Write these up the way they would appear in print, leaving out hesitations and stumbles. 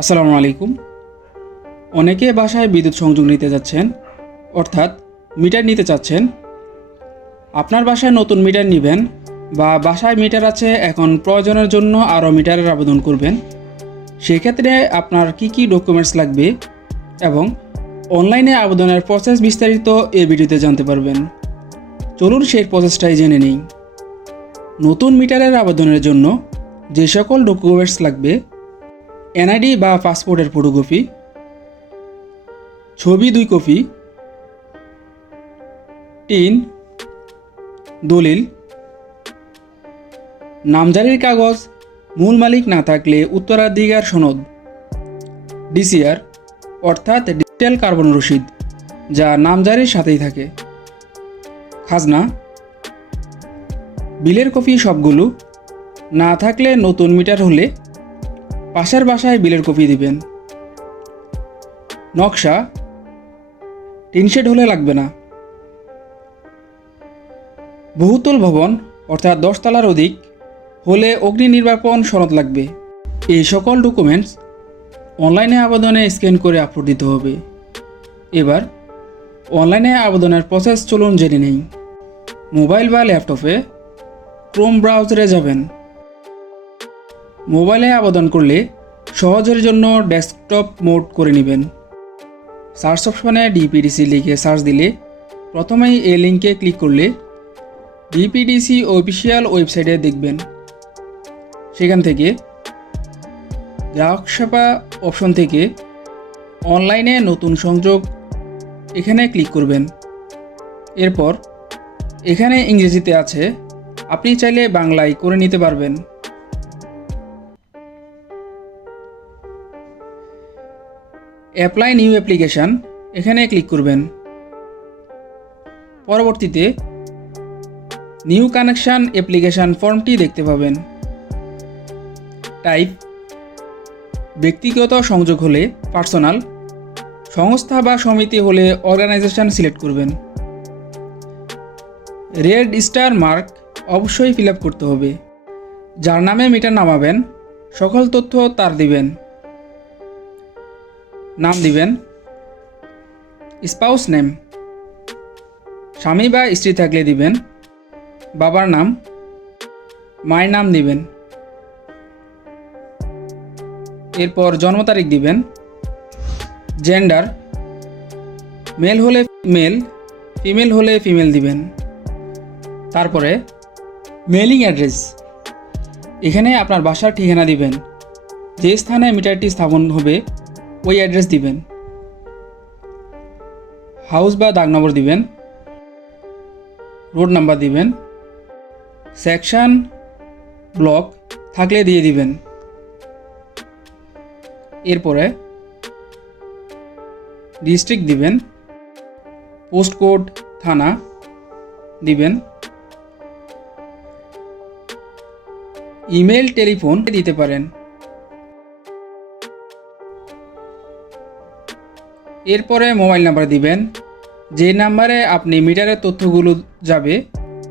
আসসালামু আলাইকুম। অনেকে বাসায় বিদ্যুৎ সংযোগ নিতে যাচ্ছেন, অর্থাৎ মিটার নিতে চাচ্ছেন। আপনার বাসায় নতুন মিটার নেবেন বা বাসায় মিটার আছে, এখন প্রয়োজনের জন্য আরও মিটারের আবেদন করবেন। সেক্ষেত্রে আপনার কি কি ডকুমেন্টস লাগবে এবং অনলাইনে আবেদনের প্রসেস বিস্তারিত এই ভিডিওতে জানতে পারবেন। চলুন সেই প্রসেসটাই জেনে নিই। নতুন মিটারের আবেদনের জন্য যে সকল ডকুমেন্টস লাগবে: এনআইডি বা পাসপোর্টের ফটোকপি, ছবি 2 কপি, টিন, দলিল, নামজারির কাগজ, মূল মালিক না থাকলে উত্তরাধিকার সনদ, ডিসিআর অর্থাৎ ডিজিটাল কার্বন রসিদ, যা নামজারির সাথেই থাকে, খাজনা, বিলের কপি সবগুলো। না থাকলে নতুন মিটার হলে পাশের বাসায় বিলের কপি দিবেন। নকশা, টিনশেড হলে লাগবে না। বহুতল ভবন অর্থাৎ 10 তলার অধিক হলে অগ্নি নির্বাপন সনদ লাগবে। এই সকল ডকুমেন্টস অনলাইনে আবেদনে স্ক্যান করে আপলোড দিতে হবে। এবার অনলাইনে আবেদনের প্রসেস চলুন জেনে নেই। মোবাইল বা ল্যাপটপে ক্রোম ব্রাউজারে যাবেন। মোবাইলে আবেদন করলে সহজের জন্য ডেস্কটপ মোড করে নেবেন। সার্চ অপশনে ডিপিডিসি লিখে সার্চ দিলে প্রথমেই এই লিঙ্কে ক্লিক করলে ডিপিডিসি অফিসিয়াল ওয়েবসাইটে দেখবেন। সেখান থেকে গ্রাহক সেবা অপশন থেকে অনলাইনে নতুন সংযোগ এখানে ক্লিক করবেন। এরপর এখানে ইংরেজিতে আছে, আপনি চাইলে বাংলায় করে নিতে পারবেন। অ্যাপ্লাই নিউ অ্যাপ্লিকেশান এখানে ক্লিক করবেন। পরবর্তীতে নিউ কানেকশান অ্যাপ্লিকেশান ফর্মটি দেখতে পাবেন। টাইপ, ব্যক্তিগত সংযোগ হলে পার্সোনাল, সংস্থা বা সমিতি হলে অর্গানাইজেশন সিলেক্ট করবেন। রেড স্টার মার্ক অবশ্যই ফিল আপ করতে হবে। যার নামে মিটার নামাবেন সকল তথ্য তার দিবেন। নাম দিবেন, স্পাউস নেম, স্বামী বা স্ত্রী থাকলে দিবেন। বাবার নাম, মায়ের নাম দিবেন। এরপর জন্ম তারিখ দিবেন। জেন্ডার, মেল হলে মেল, ফিমেল হলে ফিমেল দিবেন। তারপরে মেলিং অ্যাড্রেস, এখানে আপনার বাসার ঠিকানা দিবেন। যে স্থানে মিটারটি স্থাপন হবে ওই অ্যাড্রেস দিবেন। হাউস বা দাগ নম্বর দিবেন। রোড নাম্বার দিবেন। সেকশন, ব্লক থাকলে দিয়ে দিবেন। এরপরে ডিস্ট্রিক্ট দিবেন। পোস্ট কোড, থানা দিবেন। ইমেল, টেলিফোন দিতে পারেন। এরপরে মোবাইল নাম্বার দিবেন। যে নাম্বারে আপনি মিটারের তথ্যগুলো যাবে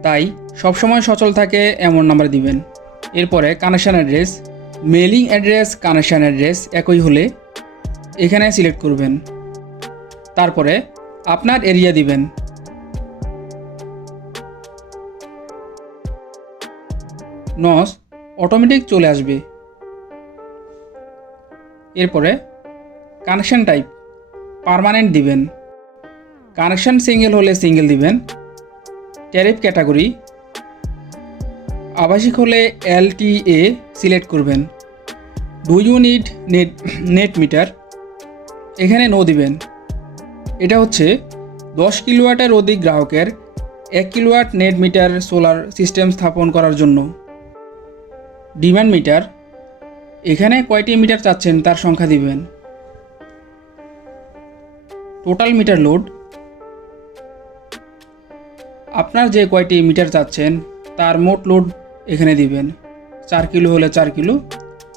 তাই সবসময় সচল থাকে এমন নাম্বার দিবেন। এরপরে connection address, mailing address connection address একই হলে এখানে সিলেক্ট করবেন। তারপরে আপনার এরিয়া দিবেন। নস অটোমেটিক চলে আসবে। এরপরে কানেকশান টাইপ পার্মানেন্ট দিবেন। কানেকশান সিঙ্গেল হলে সিঙ্গেল দিবেন। ট্যারিফ ক্যাটাগরি আবাসিক হলে LTA সিলেক্ট করবেন। Do you need net meter, এখানে নো দিবেন। এটা হচ্ছে 10 কিলোওয়াটের অধিক গ্রাহকের 1 kilowatt net meter solar system স্থাপন করার জন্য। ডিমান্ড মিটার, এখানে কয়টি মিটার চাচ্ছেন তার সংখ্যা দিবেন। টোটাল মিটার লোড, আপনার যে কয়টি মিটার চাচ্ছেন তার মোট লোড এখানে দিবেন। 4 কিলো হলে 4 কিলো,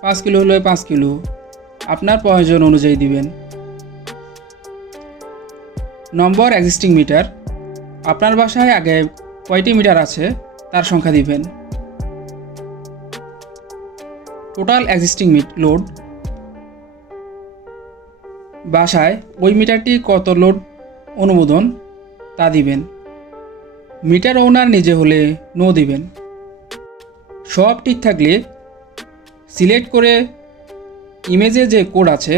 5 কিলো হলে 5 কিলো, আপনার প্রয়োজন অনুযায়ী দিবেন। নম্বর এক্সিস্টিং মিটার, আপনার বাসায় আগে কয়টি মিটার আছে তার সংখ্যা দিবেন। টোটাল এক্সিস্টিং লোড, বাসায় ওই মিটারটি কত লোড অনুমোদন তা দিবেন। মিটার ওনার নিজে হলে নো দিবেন। সব ঠিক থাকলে সিলেক্ট করে ইমেজে যে কোড আছে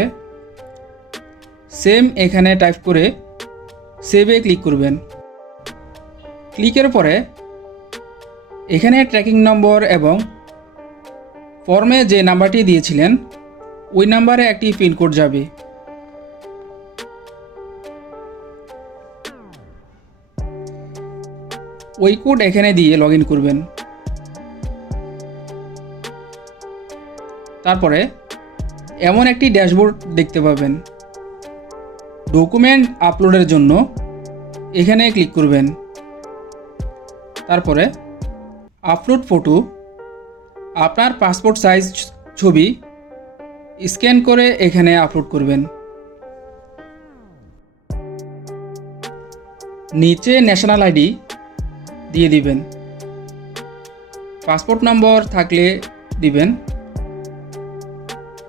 সেম এখানে টাইপ করে সেভে ক্লিক করবেন। ক্লিকের পরে এখানে ট্র্যাকিং নম্বর এবং ফর্মে যে নাম্বারটি দিয়েছিলেন ওই নাম্বারে একটি পিনকোড যাবে। ওই কোড এখানে দিয়ে লগ ইন করবেন। তারপরে এমন একটি ড্যাশবোর্ড দেখতে পাবেন। ডকুমেন্ট আপলোডের জন্য এখানে ক্লিক করবেন। তারপরে আপলোড ফটো, আপনার পাসপোর্ট সাইজ ছবি স্ক্যান করে এখানে আপলোড করবেন। নিচে ন্যাশনাল আইডি দিয়ে দিবেন। পাসপোর্ট নম্বর থাকলে দিবেন।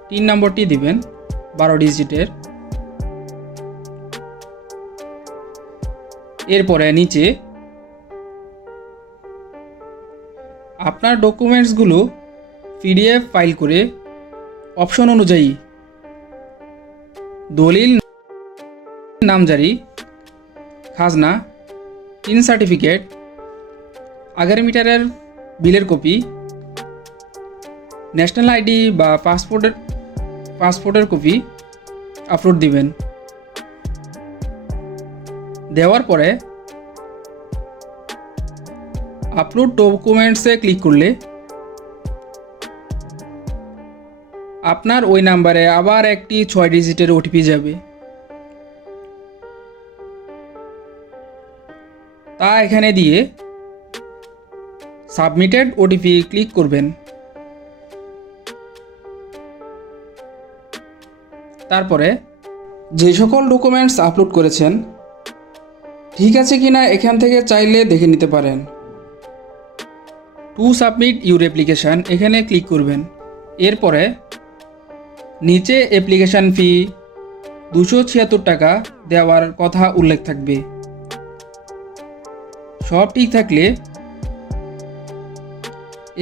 3 নম্বরটি দিবেন 12 ডিজিটের। এরপরে নিচে আপনার ডকুমেন্টসগুলো পিডিএফ ফাইল করে অপশন অনুযায়ী দলিল, নামজারি, খাজনা, টিন সার্টিফিকেট, আগের মিটারের বিলের কপি, ন্যাশনাল আইডি বা পাসপোর্টের কপি আপলোড দিবেন। দেওয়ার পরে আপলোড ডকুমেন্টসে ক্লিক করলে আপনার ওই নাম্বারে আবার একটি 6 ডিজিটের ওটিপি যাবে। তা এখানে দিয়ে সাবমিটেড ওটিপি ক্লিক করবেন। তারপরে যে সকল ডকুমেন্টস আপলোড করেছেন ঠিক আছে কিনা এখান থেকে চাইলে দেখে নিতে পারেন। টু সাবমিট ইউর অ্যাপ্লিকেশান এখানে ক্লিক করবেন। এরপরে নিচে অ্যাপ্লিকেশান ফি 276 টাকা দেওয়ার কথা উল্লেখ থাকবে। সব ঠিক থাকলে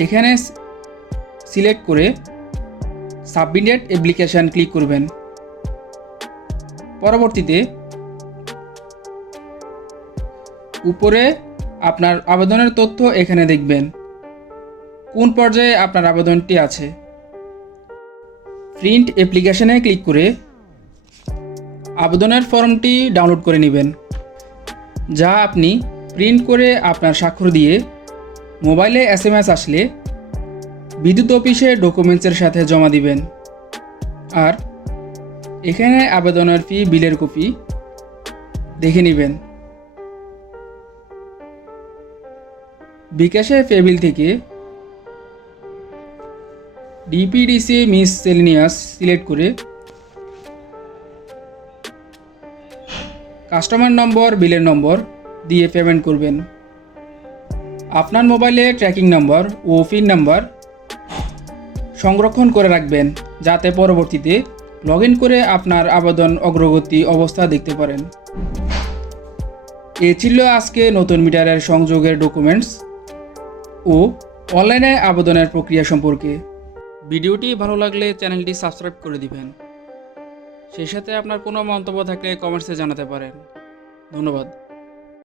এখানে সিলেক্ট করে সাবমিটেড অ্যাপ্লিকেশান ক্লিক করবেন। পরবর্তীতে উপরে আপনার আবেদনের তথ্য এখানে দেখবেন কোন পর্যায়ে আপনার আবেদনটি আছে। প্রিন্ট অ্যাপ্লিকেশনে ক্লিক করে আবেদনের ফর্মটি ডাউনলোড করে নেবেন, যা আপনি প্রিন্ট করে আপনার স্বাক্ষর দিয়ে মোবাইলে SMS আসলে বিদ্যুৎ অফিসে ডকুমেন্টসের সাথে জমা দিবেন। আর এখানে আবেদনের ফি বিলের কপি দেখে নেবেন। বিকাশে পেবিল থেকে ডিপিডিসি মিসসেলেনিয়াস সিলেক্ট করে কাস্টমার নম্বর, বিলের নম্বর দিয়ে পেমেন্ট করবেন। আপনার মোবাইলে ট্র্যাকিং নম্বর ও পিন নাম্বার সংরক্ষণ করে রাখবেন, যাতে পরবর্তীতে লগ ইন করে আপনার আবেদন অগ্রগতি অবস্থা দেখতে পারেন। এ ছিল আজকে নতুন মিটারের সংযোগের ডকুমেন্টস ও অনলাইনে আবেদনের প্রক্রিয়া সম্পর্কে। ভিডিওটি ভালো লাগলে চ্যানেলটি সাবস্ক্রাইব করে দিবেন। সেই সাথে আপনার কোনো মন্তব্য থাকলে কমেন্টসে জানাতে পারেন। ধন্যবাদ।